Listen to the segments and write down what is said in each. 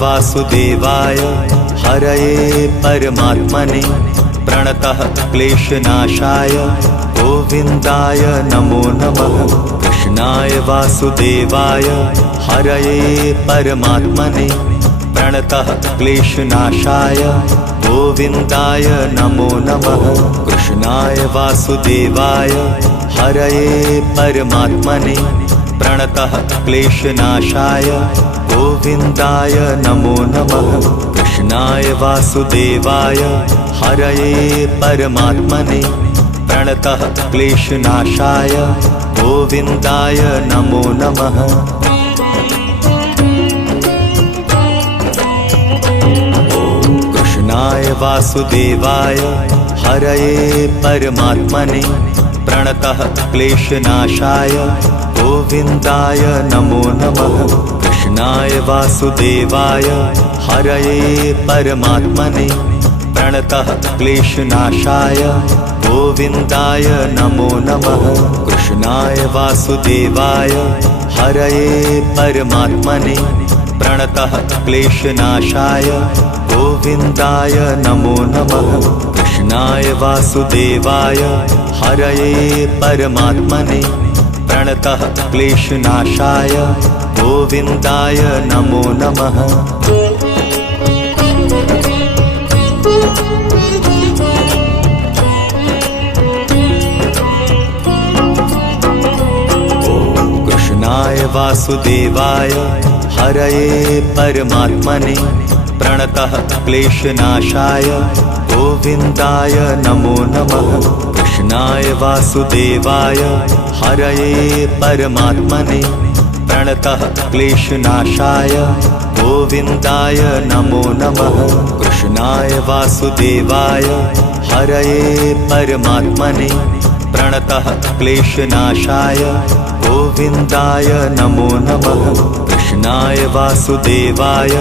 वासुदेवाय हरये परमात्मने प्रणतः क्लेशनाशाय गोविन्दाय नमो नमः। कृष्णाय वासुदेवाय हरये परमात्मने प्रणतः क्लेशनाशाय गोविन्दाय नमो नमः। कृष्णाय वासुदेवाय हरये परमात्मने प्रणतः क्लेशनाशाय गोविन्दाय नमो नमः। कृष्णाय वासुदेवाय हरये परमात्मने प्रणतः क्लेशनाशाय गोविन्दाय नमो नमः। कृष्णाय वासुदेवाय हरये परमात्मने प्रणतः क्लेशनाशाय गोविन्दाय नमो नमः। कृष्णाय वासुदेवाय हरये परमात्मने प्रणतः क्लेशनाशाय गोविन्दाय नमो नमः। कृष्णाय वासुदेवाय हरये परमात्मने प्रणतः क्लेशनाशाय गोविन्दाय नमो नमः। कृष्णाय वासुदेवाय हरये परमात्मने प्रणतः क्लेशनाशाय गोविन्दाय नमो नमः। कृष्णाय वासुदेवाय हरये परमात्मने प्रणतः क्लेशनाशाय गोविन्दाय नमो नमः। कृष्णाय वासुदेवाय हरये परमात्मने प्रणतः क्लेशनाशाय गोविन्दाय नमो नमः। कृष्णाय वासुदेवाय हरये परमात्मने प्रणतः क्लेशनाशाय गोविन्दाय नमो नमः। कृष्णाय वासुदेवाय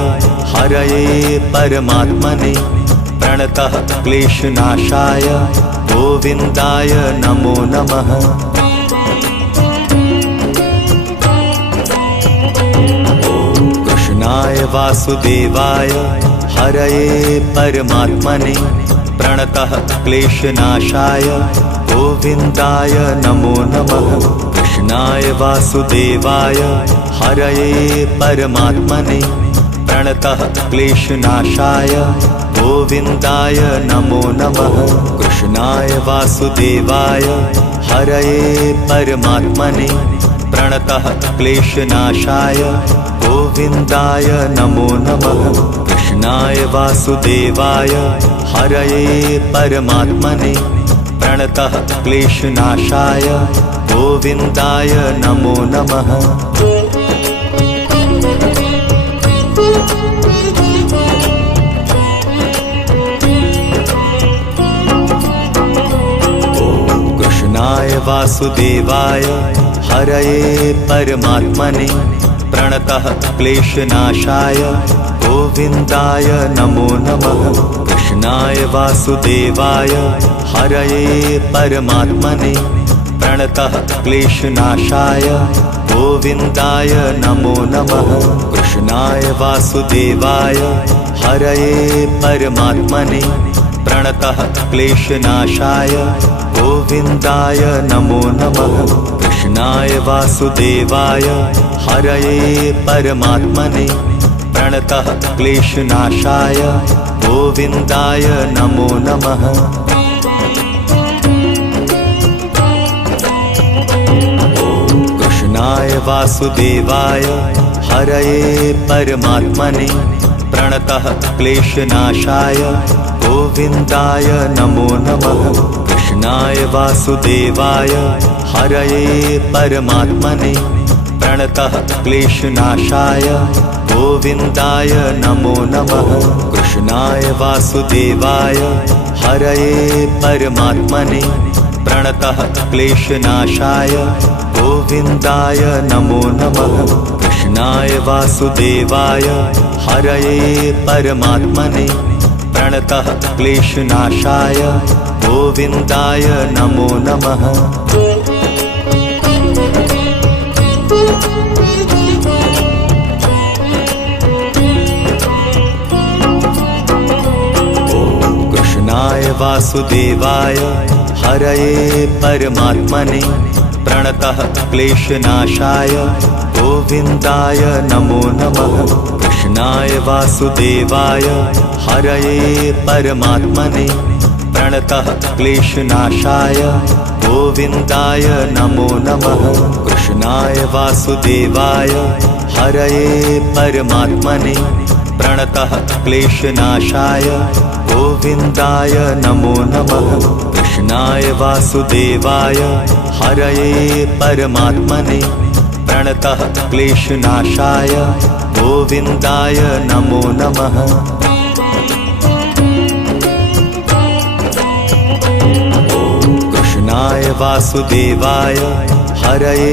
हरये परमात्मने प्रणतः क्लेशनाशाय गोविन्दाय नमो नमः। कृष्णाय वासुदेवाय हरये परमात्मने प्रणतः क्लेशनाशाय गोविन्दाय नमो नमः। कृष्णाय वासुदेवाय हरये परमात्मने प्रणतः क्लेशनाशाय गोविन्दाय नमो नमः। कृष्णाय वासुदेवाय हरये परमात्मने प्रणतः क्लेशनाशाय गोविन्दाय नमो नमः। कृष्णाय वासुदेवाय हरये परमात्मने प्रणतः क्लेशनाशाय गोविन्दाय नमो नमः। कृष्णाय वासुदेवाय हरये परमात्मने प्रणतः क्लेशनाशाय गोविन्दाय नमो नमः। कृष्णाय वासुदेवाय हरये परमात्मने प्रणतः क्लेशनाशाय गोविन्दाय नमो नमः। कृष्णाय वासुदेवाय हरये परमात्मने प्रणतः क्लेशनाशाय गोविन्दाय नमो नमः। कृष्णाय वासुदेवाय हरये परमात्मने प्रणतः क्लेशनाशाय गोविन्दाय नमो नमः। कृष्णाय वासुदेवाय हरये परमात्मने प्रणतः क्लेशनाशाय गोविन्दाय नमो नमः। कृष्णाय वासुदेवाय हरये परमात्मने प्रणतः क्लेशनाशाय गोविन्दाय नमो नमः। कृष्णाय वासुदेवाय हरये परमात्मने प्रणतः क्लेशनाशाय गोविन्दाय नमो नमः। कृष्णाय वासुदेवाय हरये परमात्मने प्रणतः क्लेशनाशाय गोविन्दाय नमो नमः। वासुदेवाय हरये परमात्मने प्रणतः क्लेशनाशाय गोविन्दाय नमो नमः। कृष्णाय वासुदेवाय हरये परमात्मने प्रणतः क्लेशनाशाय गोविन्दाय नमो नमः। कृष्णाय वासुदेवाय हरये परमात्मने प्रणतः क्लेशनाशाय गोविन्दाय नमो नमः। कृष्णाय वासुदेवाय हरये परमात्मने प्रणतः क्लेशनाशाय गोविन्दाय नमो नमः। कृष्णाय वासुदेवाय हरये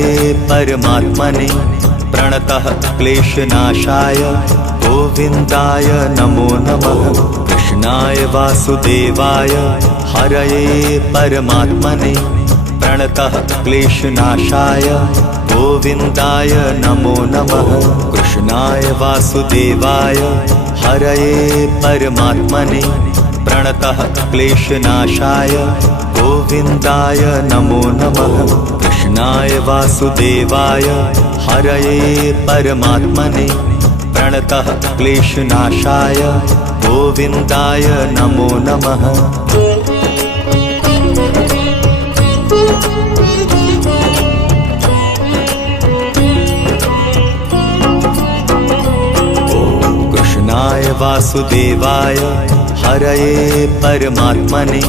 परमात्मने प्रणतः क्लेशनाशाय गोविन्दाय नमो नमः। कृष्णाय वासुदेवाय हरये परमात्मने प्रणतः क्लेशनाशाय गोविन्दाय नमो नमः। कृष्णाय वासुदेवाय हरये परमात्मने प्रणतः क्लेशनाशाय गोविन्दाय नमो नमः। कृष्णाय वासुदेवाय हरये परमात्मने प्रणतः क्लेशनाशाय गोविन्दाय नमो नमः। कृष्णाय वासुदेवाय हरये परमात्मने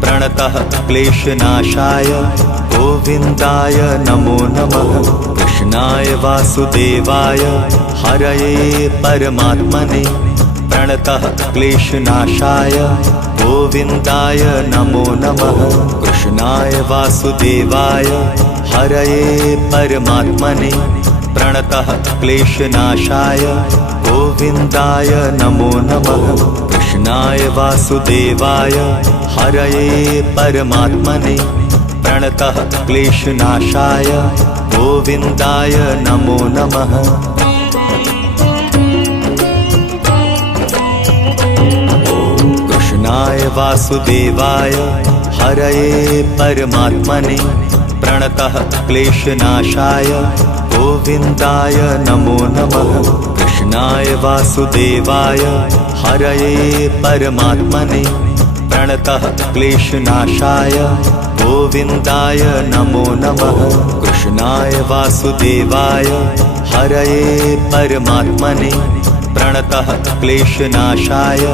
प्रणतः क्लेशनाशाय गोविन्दाय नमो नमः। कृष्णाय वासुदेवाय हरये परमात्मने प्रणतः क्लेशनाशाय गोविन्दाय नमो नमः। कृष्णाय वासुदेवाय हरये परमात्मने प्रणतः क्लेशनाशाय गोविन्दाय नमो नमः। कृष्णाय वासुदेवाय हरये परमात्मने प्रणतः क्लेशनाशाय गोविन्दाय नमो नमः। कृष्णाय वासुदेवाय हरये परमात्मने प्रणतः क्लेशनाशाय गोविन्दाय नमो नमः। कृष्णाय वासुदेवाय हरये परमात्मने प्रणतः क्लेशनाशाय गोविन्दाय नमो नमः। कृष्णाय वासुदेवाय हरये परमात्मने प्रणतः क्लेशनाशाय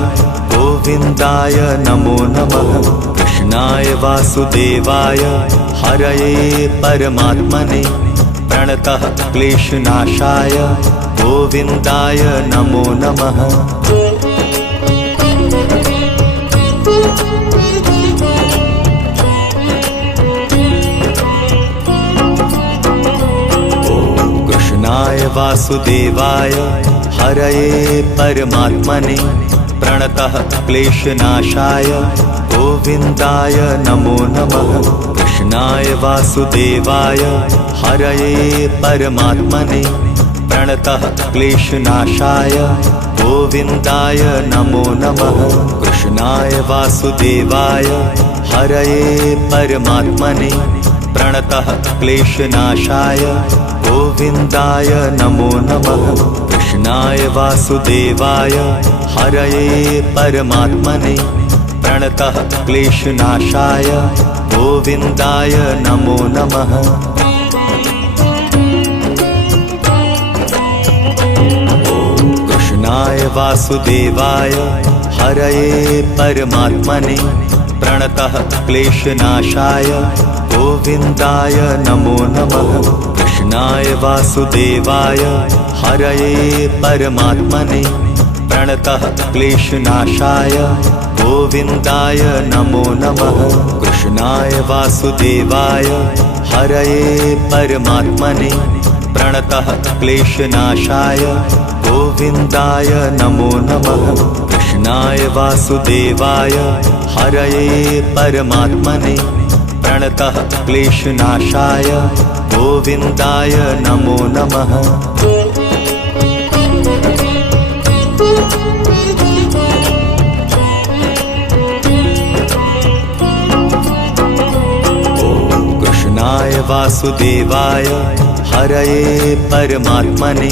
गोविन्दाय नमो नमः। कृष्णाय वासुदेवाय हरये परमात्मने प्रणतः क्लेशनाशाय गोविन्दाय नमो नमः। कृष्णाय वासुदेवाय हरये परमात्मने प्रणतः क्लेशनाशाय गोविन्दाय नमो नमः। कृष्णाय वासुदेवाय हरये परमात्मने प्रणतः क्लेशनाशाय गोविन्दाय नमो नमः। कृष्णाय वासुदेवाय हरये परमात्मने प्रणतः क्लेशनाशाय गोविन्दाय नमो नमः। कृष्णाय वासुदेवाय हरये परमात्मने प्रणतः क्लेशनाशाय गोविन्दाय नमो नमः। कृष्णाय वासुदेवाय हरये परमात्मने प्रणतः क्लेशनाशाय गोविन्दाय नमो नमः। कृष्णाय वासुदेवाय हरये परमात्मने प्रणतः क्लेशनाशाय गोविन्दाय नमो नमः। कृष्णाय वासुदेवाय हरये परमात्मने प्रणतः क्लेशनाशाय गोविन्दाय नमो नमः। कृष्णाय वासुदेवाय हरये परमात्मने प्रणतः क्लेशनाशाय गोविन्दाय नमो नमः। वासुदेवाय हरये परमात्मने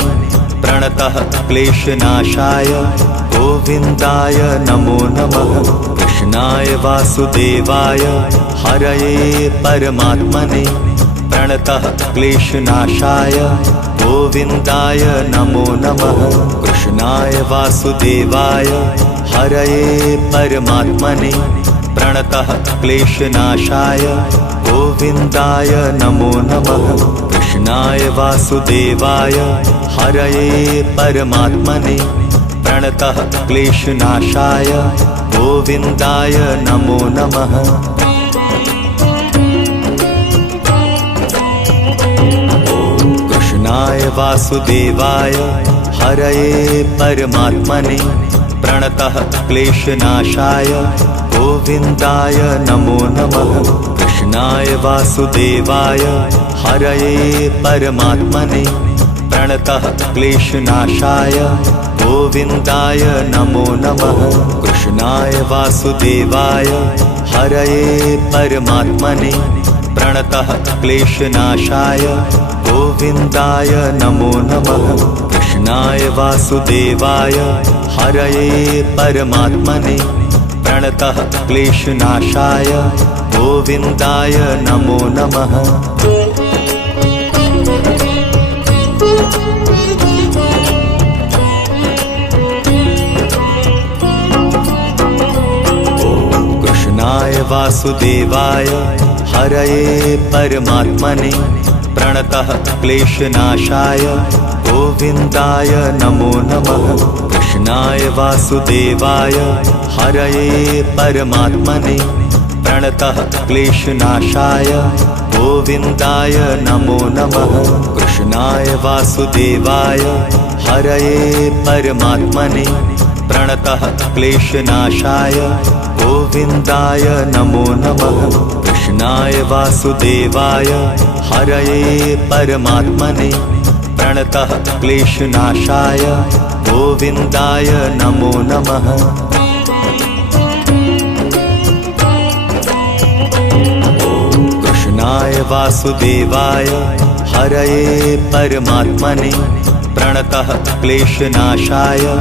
प्रणतः क्लेशनाशाय गोविन्दाय नमो नमः। कृष्णाय वासुदेवाय हरये परमात्मने प्रणतः क्लेशनाशाय गोविन्दाय नमो नमः। कृष्णाय वासुदेवाय हरये परमात्मने प्रणतः क्लेशनाशाय गोविन्दाय नमो नमः। कृष्णाय वासुदेवाय हरये परमात्मने प्रणतः क्लेशनाशाय गोविन्दाय नमो नमः। कृष्णाय वासुदेवाय हरये परमात्मने प्रणतः क्लेशनाशाय गोविन्दाय नमो नमः। कृष्णाय वासुदेवाय हरये परमात्मने प्रणतः क्लेशनाशाय गोविन्दाय नमो नमः। कृष्णाय वासुदेवाय हरये परमात्मने प्रणतः क्लेशनाशाय गोविन्दाय नमो नमः। कृष्णाय वासुदेवाय हरये परमात्मने प्रणतः क्लेशनाशाय गोविन्दाय नमो नमः। कृष्णाय वासुदेवाय हरये परमात्मने प्रणतः क्लेशनाशाय गोविन्दाय नमो नमः। कृष्णाय वासुदेवाय हरये परमात्मने प्रणतः क्लेशनाशाय गोविन्दाय नमो नमः। कृष्णाय वासुदेवाय हरये परमात्मने प्रणतः क्लेशनाशाय गोविन्दाय नमो नमः। कृष्णाय वासुदेवाय हरये परमात्मने प्रणतः क्लेशनाशाय गोविन्दाय नमो नमः। कृष्णाय वासुदेवाय हरये परमात्मने प्रणतः क्लेशनाशाय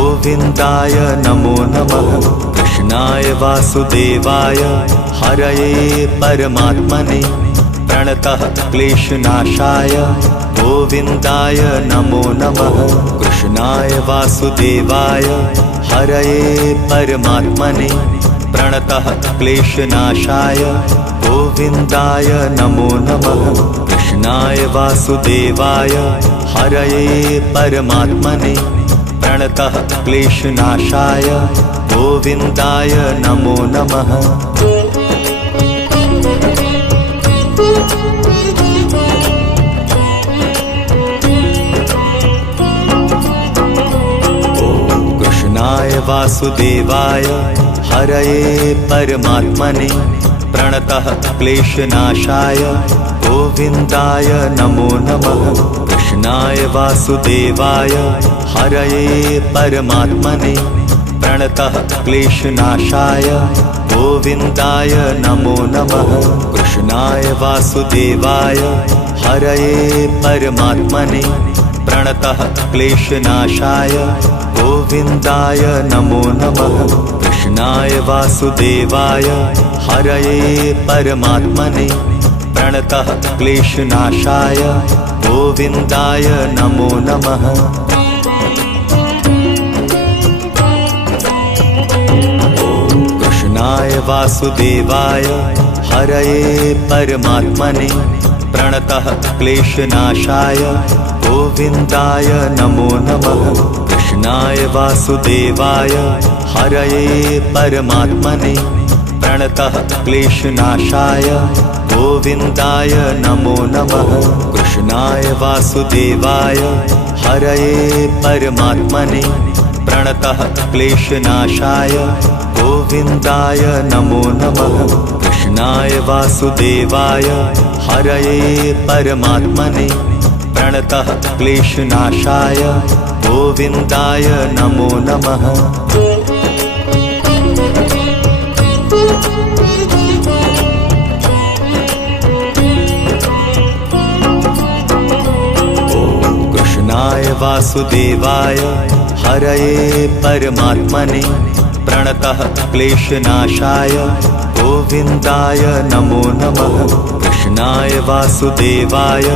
गोविन्दाय नमो नमः। कृष्णाय वासुदेवाय हरये परमात्मने प्रणतः क्लेशनाशाय गोविन्दाय नमो नमः। कृष्णाय वासुदेवाय हरये परमात्मने प्रणतः क्लेशनाशाय गोविन्दाय नमो नमः। कृष्णाय वासुदेवाय हरये परमात्मने प्रणतः क्लेशनाशाय गोविन्दाय नमो नमः। कृष्णाय वासुदेवाय हरये परमात्मने प्रणतः क्लेशनाशाय गोविन्दाय नमो नमः। कृष्णाय वासुदेवाय हरये परमात्मने प्रणतः क्लेशनाशाय गोविन्दाय नमो नमः। कृष्णाय वासुदेवाय हरये परमात्मने प्रणतः क्लेशनाशाय गोविन्दाय नमो नमः। कृष्णाय वासुदेवाय हरये परमात्मने प्रणतः क्लेशनाशाय गोविन्दाय नमो नमः। कृष्णाय वासुदेवाय हरये परमात्मने प्रणतः क्लेशनाशाय गोविन्दाय नमो नमः। कृष्णाय वासुदेवाय हरये परमात्मने प्रणतः क्लेशनाशाय गोविन्दाय नमो नमः। कृष्णाय वासुदेवाय हरये परमात्मने प्रणतः क्लेशनाशाय गोविन्दाय नमो नमः। कृष्णाय वासुदेवाय हरये परमात्मने प्रणतः क्लेशनाशाय गोविन्दाय नमो नमः। वासुदेवाय हरये परमात्मने प्रणतः क्लेशनाशाय गोविन्दाय नमो नमः। कृष्णाय वासुदेवाय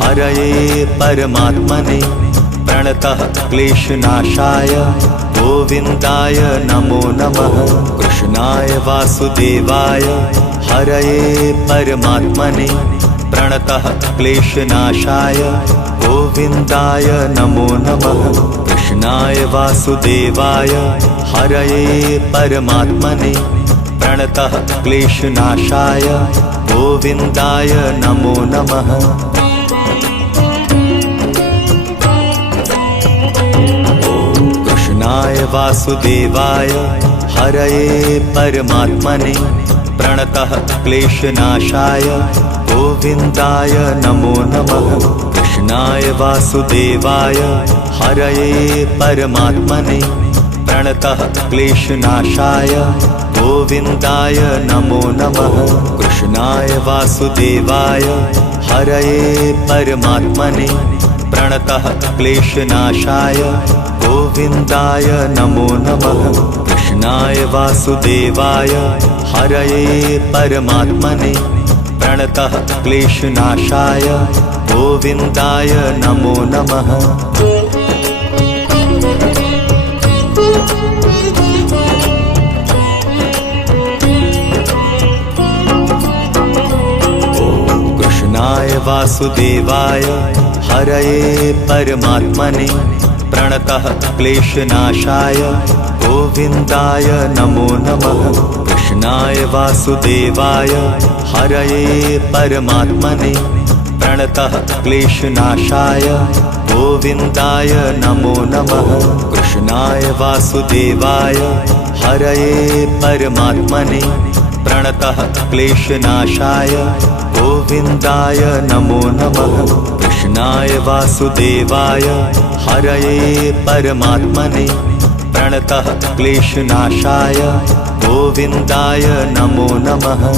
हरये परमात्मने प्रणतः क्लेशनाशाय गोविन्दाय नमो नमः। कृष्णाय वासुदेवाय हरये परमात्मने प्रणतः क्लेशनाशाय गोविन्दाय नमो नमः। कृष्णाय वासुदेवाय हरये परमात्मने प्रणतः क्लेशनाशाय गोविन्दाय नमो नमः। कृष्णाय वासुदेवाय हरये परमात्मने प्रणतः क्लेशनाशाय गोविन्दाय नमो नमः। कृष्णाय वासुदेवाय हरये परमात्मने प्रणतः क्लेशनाशाय गोविन्दाय नमो नमः। कृष्णाय वासुदेवाय हरये परमात्मने प्रणतः क्लेशनाशाय गोविन्दाय नमो नमः। कृष्णाय वासुदेवाय हरये परमात्मने प्रणतः क्लेशनाशाय गोविन्दाय नमो नमः। कृष्णाय वासुदेवाय हरये परमात्मने प्रणतः क्लेशनाशाय गोविन्दाय नमो नमः। कृष्णाय वासुदेवाय हरये परमात्मने प्रणतः क्लेशनाशाय गोविन्दाय नमो नमः। कृष्णाय वासुदेवाय हरये परमात्मने प्रणतः क्लेशनाशाय गोविन्दाय नमो नमः। कृष्णाय वासुदेवाय हरये परमात्मने प्रणतः क्लेशनाशाय गोविन्दाय नमो नमः।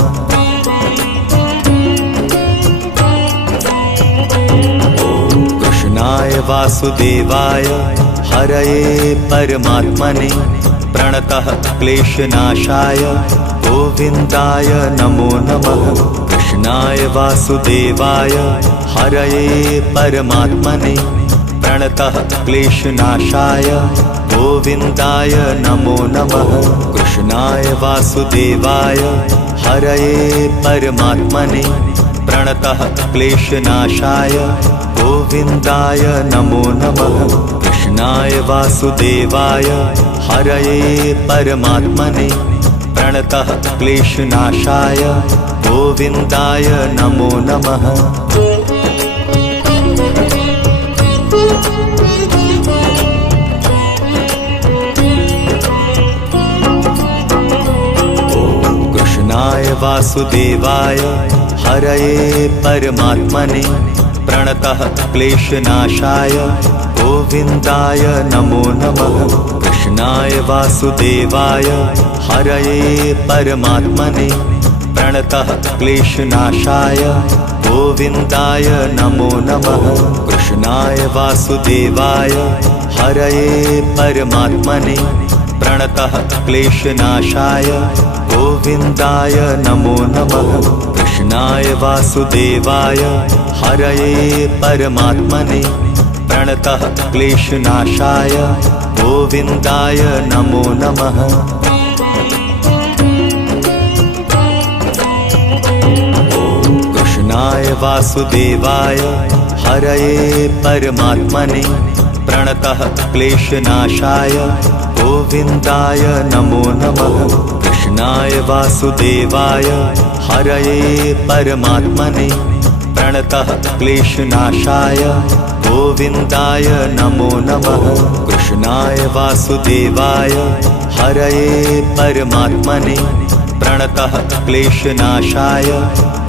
कृष्णाय वासुदेवाय हरये परमात्मने प्रणतः क्लेशनाशाय गोविन्दाय नमो नमः। कृष्णाय वासुदेवाय हरये परमात्मने प्रणतः क्लेशनाशाय गोविन्दाय नमो नमः। कृष्णाय वासुदेवाय हरये परमात्मने प्रणतः क्लेशनाशाय गोविन्दाय नमो नमः। कृष्णाय वासुदेवाय हरये परमात्मने प्रणतः क्लेशनाशाय गोविन्दाय नमो नमः। कृष्णाय वासुदेवाय हरये परमात्मने प्रणतः क्लेशनाशाय गोविन्दाय नमो नमः। कृष्णाय वासुदेवाय हरये परमात्मने प्रणतः क्लेशनाशाय गोविन्दाय नमो नमः। कृष्णाय वासुदेवाय हरये परमात्मने प्रणतः क्लेशनाशाय गोविन्दाय नमो नमः। कृष्णाय वासुदेवाय हरये परमात्मने प्रणतः क्लेशनाशाय गोविन्दाय नमो नमः। कृष्णाय वासुदेवाय हरये परमात्मने प्रणतः क्लेशनाशाय गोविन्दाय नमो नमः। कृष्णाय वासुदेवाय हरये परमात्मने प्रणतः क्लेशनाशाय गोविन्दाय नमो नमः। कृष्णाय वासुदेवाय हरये परमात्मने प्रणतः क्लेशनाशाय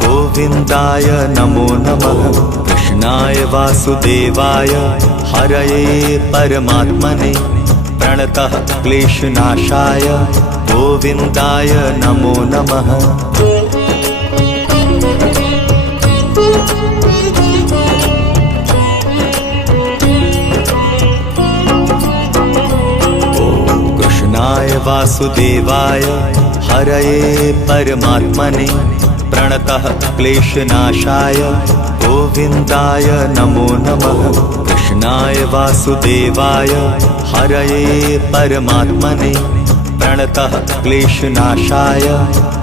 गोविन्दाय नमो नमः। कृष्णाय वासुदेवाय हरये परमात्मने प्रणतः क्लेशनाशाय गोविन्दाय नमो नमः। वासुदेवाय हरये परमात्मने प्रणतः क्लेशनाशाय गोविन्दाय नमो नमः। कृष्णाय वासुदेवाय हरये परमात्मने प्रणतः क्लेशनाशाय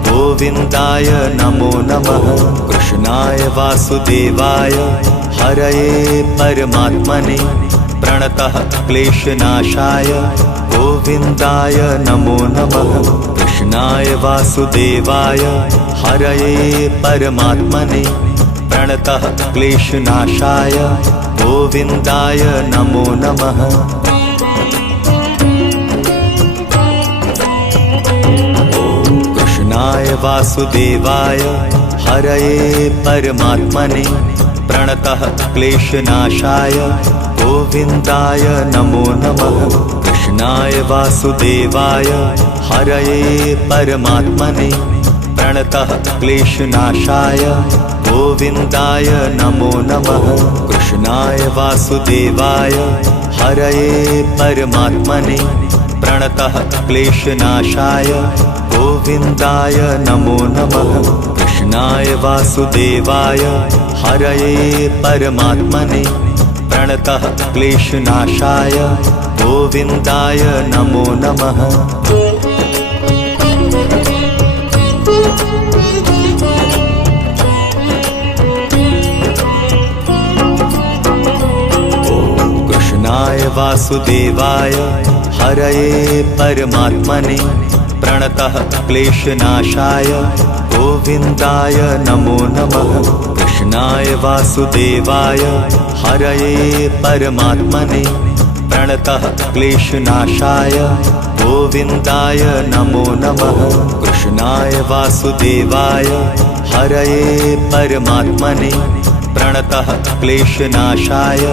गोविन्दाय नमो नमः। कृष्णाय वासुदेवाय हरये परमात्मने प्रणतः क्लेशनाशाय गोविन्दाय नमो नमः। कृष्णाय वासुदेवाय हरये परमात्मने प्रणतः क्लेशनाशाय गोविन्दाय नमो नमः। कृष्णाय वासुदेवाय हरये परमात्मने प्रणतः क्लेशनाशाय गोविन्दाय नमो नमः। कृष्णाय वासुदेवाय हरये परमात्मने प्रणतः क्लेशनाशाय गोविन्दाय नमो नमः। कृष्णाय वासुदेवाय हरये परमात्मने प्रणतः क्लेशनाशाय गोविन्दाय नमो नमः। कृष्णाय वासुदेवाय हरये परमात्मने प्रणतः क्लेशनाशाय गोविन्दाय नमो नमः। कृष्णाय वासुदेवाय हरये परमात्मने प्रणतः क्लेशनाशाय गोविन्दाय नमो नमः। कृष्णाय वासुदेवाय हरये परमात्मने प्रणतः क्लेशनाशाय गोविन्दाय नमो नमः। कृष्णाय वासुदेवाय हरये परमात्मने प्रणतः क्लेशनाशाय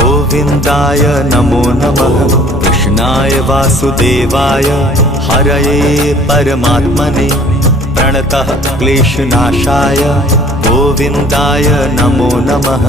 गोविन्दाय नमो नमः। कृष्णाय वासुदेवाय हरये परमात्मने प्रणतः क्लेशनाशाय गोविन्दाय नमो नमः।